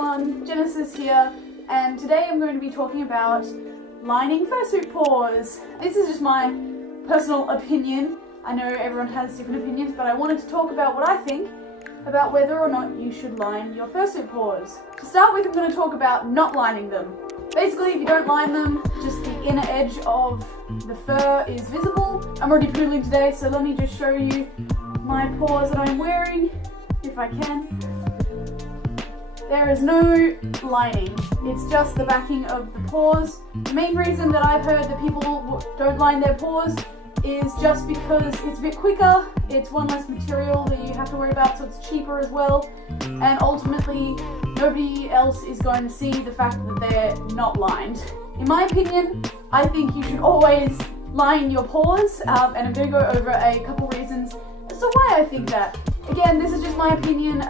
everyone, Genesis here, and today I'm going to be talking about lining fursuit paws. This is just my personal opinion. I know everyone has different opinions, but I wanted to talk about what I think about whether or not you should line your fursuit paws. To start with, I'm going to talk about not lining them. Basically, if you don't line them, just the inner edge of the fur is visible. I'm already poodling today, so let me just show you my paws that I'm wearing, if I can. There is no lining, it's just the backing of the paws. The main reason that I've heard that people don't line their paws is just because it's a bit quicker, it's one less material that you have to worry about, so it's cheaper as well, and ultimately nobody else is going to see the fact that they're not lined. In my opinion, I think you should always line your paws, and I'm going to go over a couple reasons as to why I think that. Again, this is just my opinion.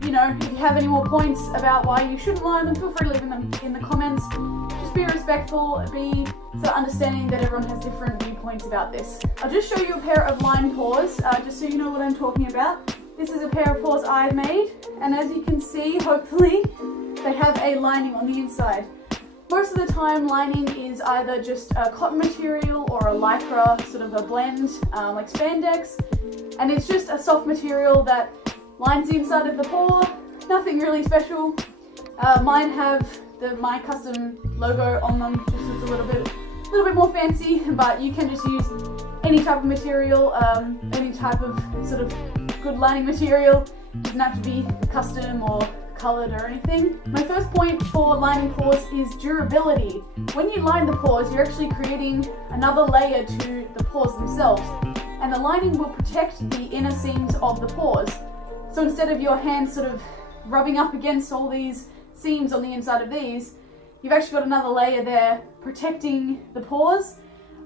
You know, if you have any more points about why you shouldn't line them, feel free to leave them in the comments. Just be respectful, be so understanding that everyone has different viewpoints about this. I'll just show you a pair of lined paws, just so you know what I'm talking about. This is a pair of paws I've made, and as you can see, hopefully, they have a lining on the inside. Most of the time, lining is either just a cotton material or a lycra, sort of a blend, like spandex, and it's just a soft material that lines the inside of the paw. Nothing really special. Mine have my custom logo on them, just it's a little bit more fancy, but you can just use any type of material, any type of sort of good lining material. It doesn't have to be custom or coloured or anything. My first point for lining paws is durability. When you line the paws, you're actually creating another layer to the paws themselves, and the lining will protect the inner seams of the paws. So instead of your hands sort of rubbing up against all these seams on the inside of these, you've actually got another layer there protecting the paws.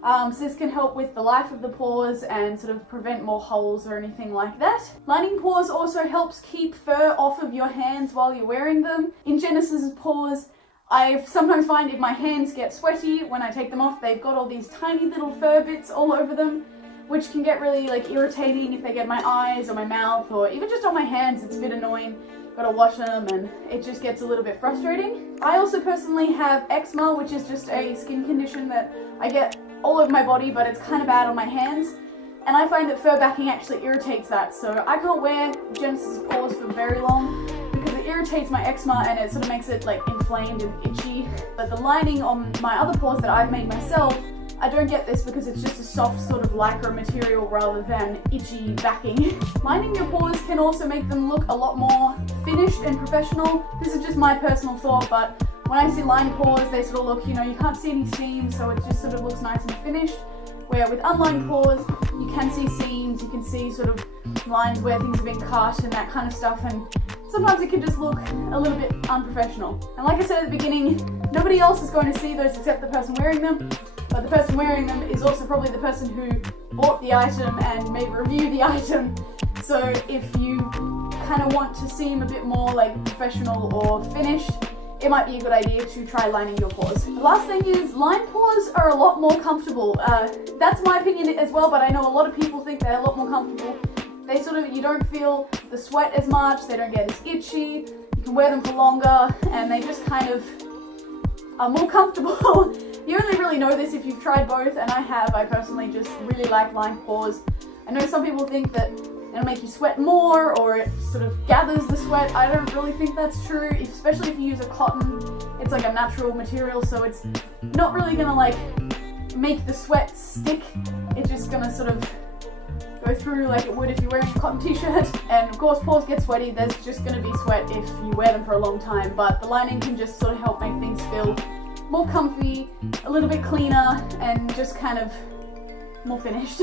So this can help with the life of the paws and sort of prevent more holes or anything like that. Lining paws also helps keep fur off of your hands while you're wearing them. In Genesis's paws, I sometimes find if my hands get sweaty when I take them off, they've got all these tiny little fur bits all over them, which can get really like irritating if they get my eyes or my mouth, or even just on my hands. It's a bit annoying. Gotta wash them and it just gets a little bit frustrating. I also personally have eczema, which is just a skin condition that I get all over my body, but it's kind of bad on my hands, and I find that fur backing actually irritates that, so I can't wear Genesis's paws for very long because it irritates my eczema and it sort of makes it like inflamed and itchy. But the lining on my other paws that I've made myself, I don't get this because it's just a soft sort of lycra material rather than itchy backing. Lining your paws can also make them look a lot more finished and professional. This is just my personal thought, but when I see lined paws, they sort of look, you know, you can't see any seams, so it just sort of looks nice and finished. Where with unlined paws, you can see seams, you can see sort of lines where things have been cut and that kind of stuff, and sometimes it can just look a little bit unprofessional. And like I said at the beginning, nobody else is going to see those except the person wearing them, but the person wearing them is also probably the person who bought the item and may review the item. So if you kind of want to seem a bit more like professional or finished, it might be a good idea to try lining your paws. The last thing is, lined paws are a lot more comfortable. That's my opinion as well, but I know a lot of people think they're a lot more comfortable. They sort of, you don't feel the sweat as much, they don't get as itchy, you can wear them for longer, and they just kind of are more comfortable. You only really know this if you've tried both, and I have. I personally just really like lined paws. I know some people think that it'll make you sweat more, or it sort of gathers the sweat. I don't really think that's true, especially if you use a cotton. It's like a natural material, so it's not really gonna like make the sweat stick. It's just gonna sort of go through like it would if you're wearing a cotton t-shirt. And of course, paws get sweaty. There's just gonna be sweat if you wear them for a long time, but the lining can just sort of help make things feel more comfy, a little bit cleaner, and just kind of more finished.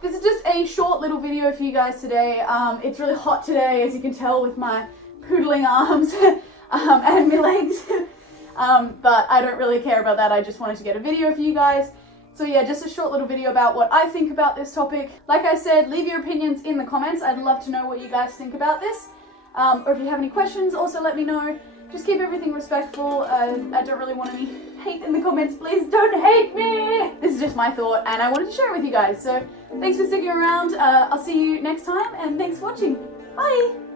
This is just a short little video for you guys today. It's really hot today, as you can tell with my poodling arms and my legs. But I don't really care about that. I just wanted to get a video for you guys. So yeah, just a short little video about what I think about this topic. Like I said, leave your opinions in the comments. I'd love to know what you guys think about this. Or if you have any questions, also let me know. Just keep everything respectful. I don't really want any hate in the comments. Please don't hate me! This is just my thought, and I wanted to share it with you guys. So thanks for sticking around. I'll see you next time, and thanks for watching. Bye!